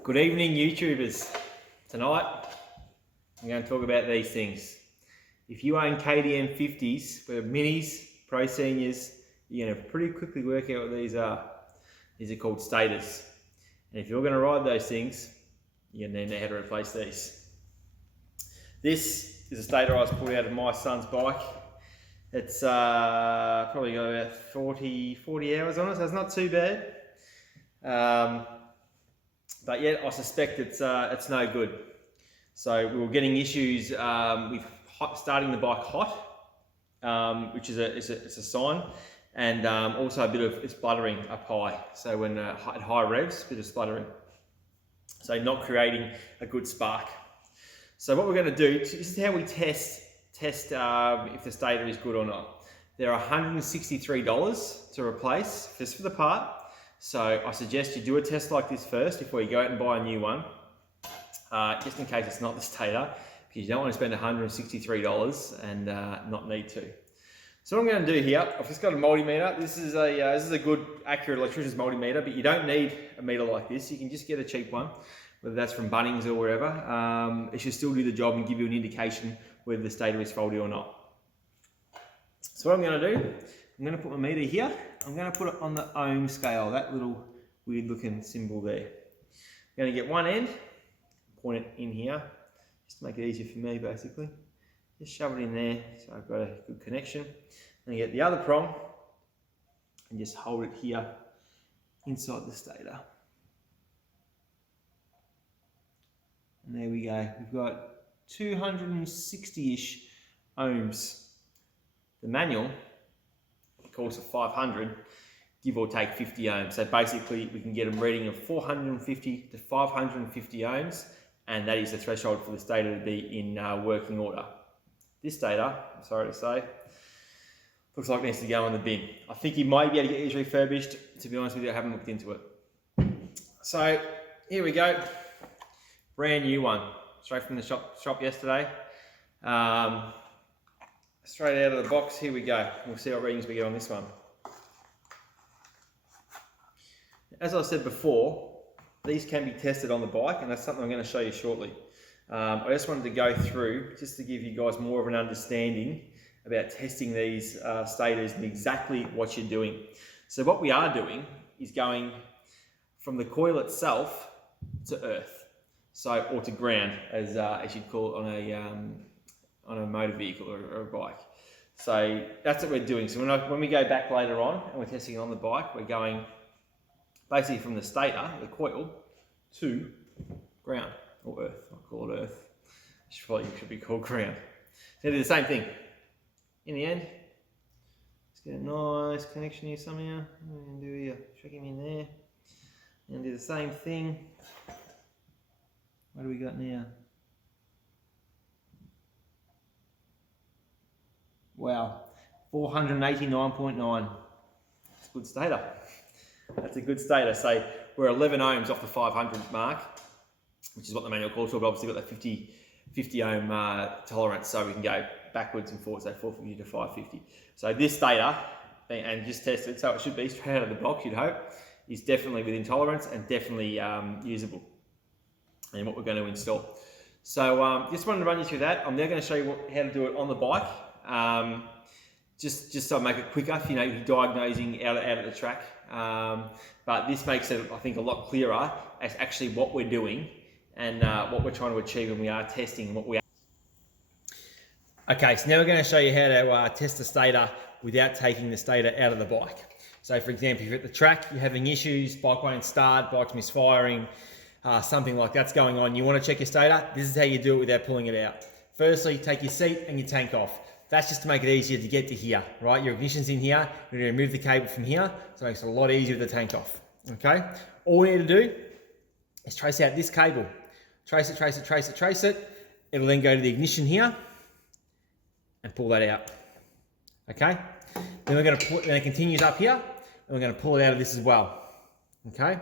Good evening, YouTubers. Tonight, I'm going to talk about these things. If you own KTM 50s, whether minis, pro seniors, you're going to pretty quickly work out what these are. These are called Stators. And if you're going to ride those things, you're going to know how to replace these. This is a Stator I was pulled out of my son's bike. It's probably got about 40 hours on it, so it's not too bad. But yet I suspect it's no good. So we were getting issues with starting the bike hot, which is a sign, and also a bit of spluttering up high. So when at high revs, a bit of spluttering. So not creating a good spark. So what we're going to do, this is how we test if the Stator is good or not. They're $163 to replace just for the part. So I suggest you do a test like this first before you go out and buy a new one, just in case it's not the Stator, because you don't want to spend $163 and not need to. So what I'm going to do here, I've just got a multimeter. This is a good, accurate electrician's multimeter, but you don't need a meter like this. You can just get a cheap one, whether that's from Bunnings or wherever. It should still do the job and give you an indication whether the Stator is faulty or not. So what I'm going to do, I'm going to put my meter here. I'm going to put it on the ohm scale, that little weird looking symbol there. I'm going to get one end, point it in here, just to make it easier for me basically. Just shove it in there so I've got a good connection. Then get the other prong and just hold it here inside the Stator. And there we go. We've got 260-ish ohms. The manual calls for 500, give or take 50 ohms. So basically we can get a reading of 450 to 550 ohms, and that is the threshold for the Stator to be in working order. This Stator, I'm sorry to say, looks like it needs to go in the bin. I think you might be able to get these refurbished. To be honest with you, I haven't looked into it. So here we go, brand new one, straight from the shop yesterday. Straight out of the box, here we go. We'll see what readings we get on this one. As I said before, these can be tested on the bike, and that's something I'm going to show you shortly. I just wanted to go through, just to give you guys more of an understanding about testing these Stators and exactly what you're doing. So what we are doing is going from the coil itself to earth, or to ground, as you'd call it on a motor vehicle or a bike. So that's what we're doing. So when we go back later on and we're testing on the bike, we're going basically from the Stator, the coil, to ground, or earth. I'll call it earth. It should be called ground. So do the same thing. In the end, let's get a nice connection here somehow. What we're going to do here, check him in there. And do the same thing. What do we got now? Wow, 489.9. That's a good Stator. That's a good Stator. So we're 11 ohms off the 500 mark, which is what the manual calls for, but obviously got that 50 ohm tolerance, so we can go backwards and forwards, so 450 to 550. So this Stator, and just tested, so it should be straight out of the box, you'd hope, is definitely within tolerance and definitely usable, and what we're going to install. So just wanted to run you through that. I'm now going to show you how to do it on the bike. Just so I make it quicker, if you're diagnosing out of the track. But this makes it, I think, a lot clearer as actually what we're doing and what we're trying to achieve when we are testing and what we are. Okay, so now we're going to show you how to test the Stator without taking the Stator out of the bike. So for example, if you're at the track, you're having issues, bike won't start, bike's misfiring, something like that's going on, you want to check your Stator, this is how you do it without pulling it out. Firstly, take your seat and your tank off. That's just to make it easier to get to here, right? Your ignition's in here, you're going to remove the cable from here, so it makes it a lot easier with the tank off, okay? All we need to do is trace out this cable. Trace it, trace it, trace it, trace it. It'll then go to the ignition here and pull that out, okay? Then we're going to then it continues up here, and we're going to pull it out of this as well, okay?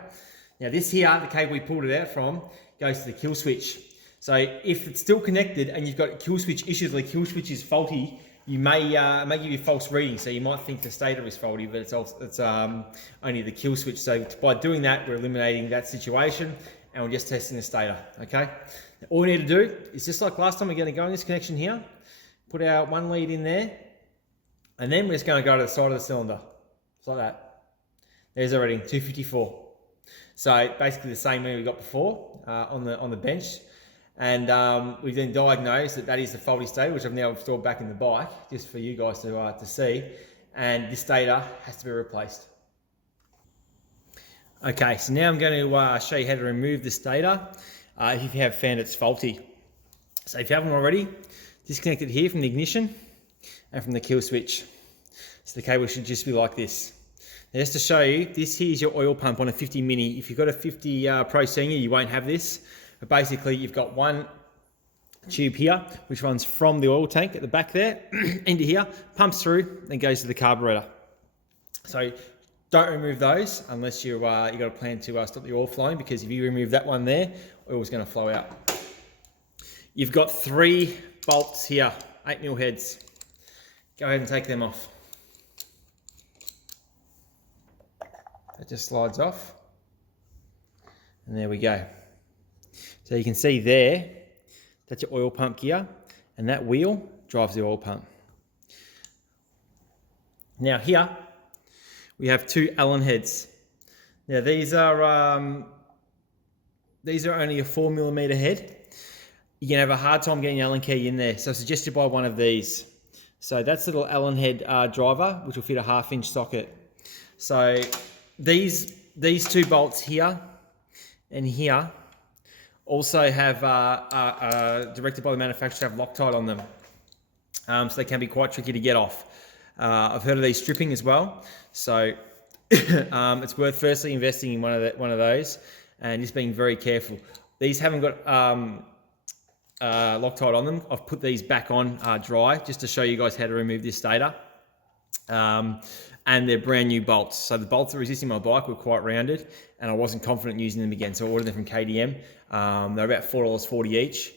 Now this here, the cable we pulled it out from, goes to the kill switch. So if it's still connected and you've got kill switch issues, the kill switch is faulty, you may give you false readings. So you might think the Stator is faulty, but it's only the kill switch. So by doing that, we're eliminating that situation, and we're just testing the stator, okay? All we need to do is just like last time, we're gonna go in this connection here, put our 1 lead in there, and then we're just gonna go to the side of the cylinder, just like that. There's our reading, 254. So basically the same reading we got before on the bench. And we've then diagnosed that is the faulty stator, which I've now installed back in the bike, just for you guys to see. And this stator has to be replaced. Okay, so now I'm going to show you how to remove the stator if you have found it's faulty. So if you haven't already, disconnect it here from the ignition and from the kill switch. So the cable should just be like this. Now just to show you, this here is your oil pump on a 50 Mini. If you've got a 50 Pro Senior, you won't have this. But basically, you've got one tube here, which runs from the oil tank at the back there into here, pumps through, then goes to the carburetor. So don't remove those unless you got a plan to stop the oil flowing, because if you remove that one there, oil's going to flow out. You've got 3 bolts here, 8mm heads. Go ahead and take them off. That just slides off. And there we go. So you can see there, that's your oil pump gear, and that wheel drives the oil pump. Now here, we have 2 Allen heads. Now these are only a 4mm head. You can have a hard time getting an Allen key in there, so I suggest you buy one of these. So that's the little Allen head driver, which will fit a 1/2" socket. So these 2 bolts here and here also have directed by the manufacturer to have Loctite on them, so they can be quite tricky to get off. I've heard of these stripping as well, so it's worth firstly investing in one of those and just being very careful. These haven't got Loctite on them. I've put these back on dry just to show you guys how to remove this stator. And they're brand new bolts. So the bolts that were resisting my bike were quite rounded, and I wasn't confident using them again. So I ordered them from KTM. They're about $4.40 each.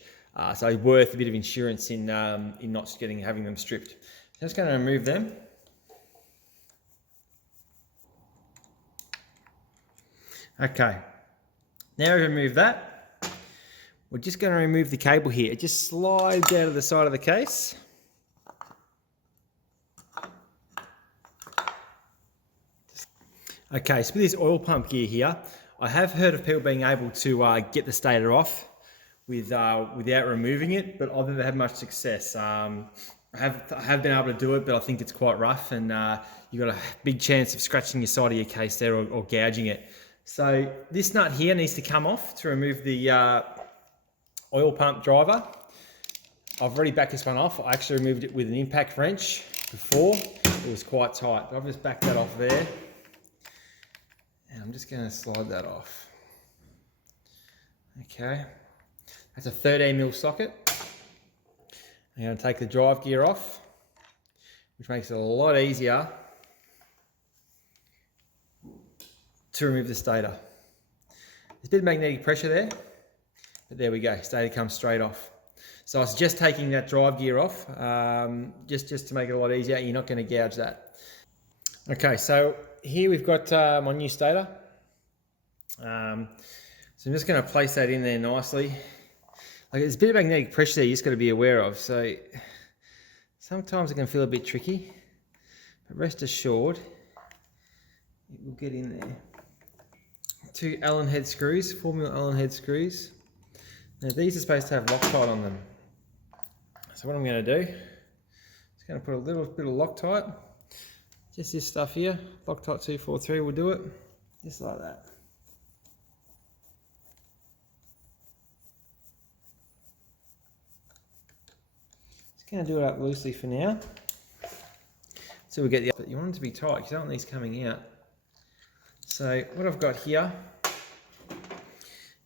So worth a bit of insurance in not just having them stripped. So I'm just going to remove them. Okay. Now we remove that. We're just going to remove the cable here. It just slides out of the side of the case. Okay, so with this oil pump gear here, I have heard of people being able to get the stator off without removing it, but I've never had much success. I have been able to do it, but I think it's quite rough, and you've got a big chance of scratching your side of your case there or gouging it. So this nut here needs to come off to remove the oil pump driver. I've already backed this one off. I actually removed it with an impact wrench before. It was quite tight, but I've just backed that off there. And I'm just going to slide that off. Okay, that's a 13mm socket. I'm going to take the drive gear off, which makes it a lot easier to remove the stator. There's a bit of magnetic pressure there, but there we go, stator comes straight off. So I was just taking that drive gear off, just to make it a lot easier. You're not going to gouge that. Okay, so here we've got my new stator. So I'm just going to place that in there nicely. Like, there's a bit of magnetic pressure there you just got to be aware of. So sometimes it can feel a bit tricky, but rest assured, it will get in there. 2 Allen head screws, 4mm Allen head screws. Now these are supposed to have Loctite on them. So what I'm going to do, just going to put a little bit of Loctite. Just this stuff here, Loctite 243 will do it, just like that. Just going to do it up loosely for now. So we get the, but you want them to be tight, because you don't want these coming out. So what I've got here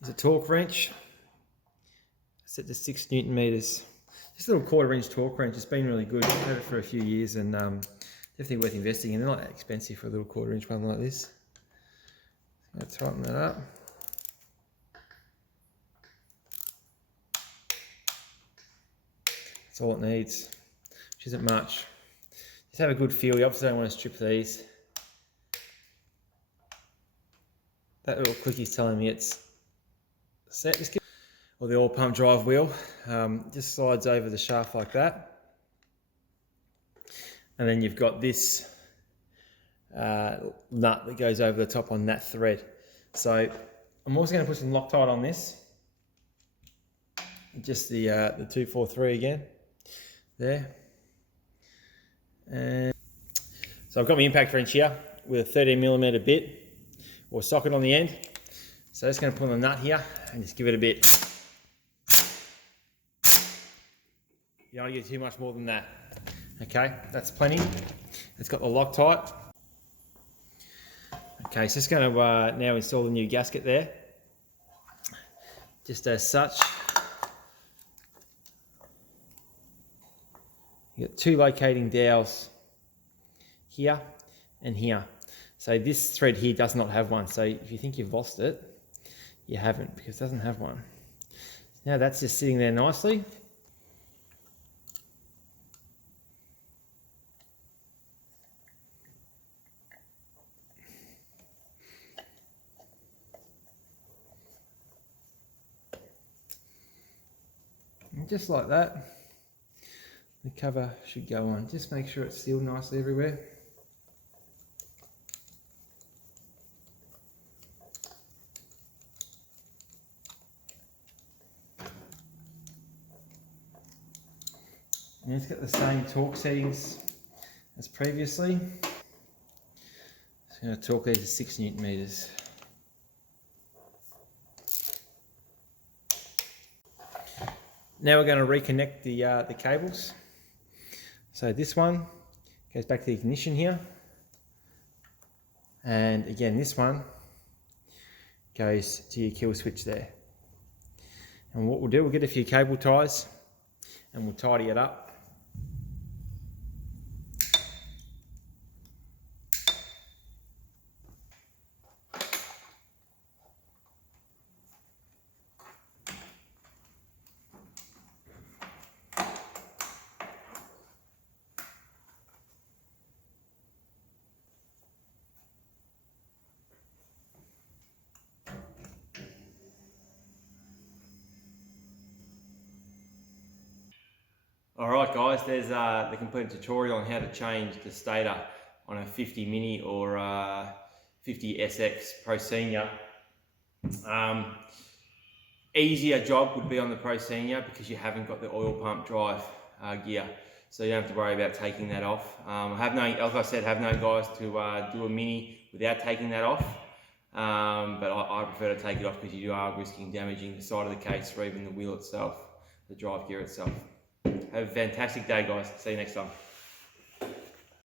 is a torque wrench, set to 6 Newton meters. Just a little 1/4 inch torque wrench. It's been really good. I've had it for a few years, and definitely worth investing in. They're not that expensive for a little 1/4 inch one like this. I'm going to tighten that up. That's all it needs, which isn't much. Just have a good feel. You obviously don't want to strip these. That little click is telling me it's set. Or the oil pump drive wheel just slides over the shaft like that. And then you've got this nut that goes over the top on that thread. So I'm also going to put some Loctite on this. Just the 243 again, there. And so I've got my impact wrench here with a 13mm bit or socket on the end. So I'm just going to put on the nut here and just give it a bit. You don't get too much more than that. Okay, that's plenty. It's got the Loctite. Okay, so just going to now install the new gasket there. Just as such. You've got two locating dowels here and here. So this thread here does not have one. So if you think you've lost it, you haven't, because it doesn't have one. Now that's just sitting there nicely. And just like that. The cover should go on. Just make sure it's sealed nicely everywhere. And it's got the same torque settings as previously. Just going to torque these to 6 Newton meters. Now we're going to reconnect the cables. So this one goes back to the ignition here. And again, this one goes to your kill switch there. And what we'll do, we'll get a few cable ties and we'll tidy it up. Alright guys, there's the complete tutorial on how to change the stator on a 50 Mini or 50 SX Pro Senior. Easier job would be on the Pro Senior because you haven't got the oil pump drive gear, so you don't have to worry about taking that off. I have known, as I said, have known guys to do a Mini without taking that off, but I prefer to take it off because you are risking damaging the side of the case or even the wheel itself, the drive gear itself. Have a fantastic day, guys. See you next time.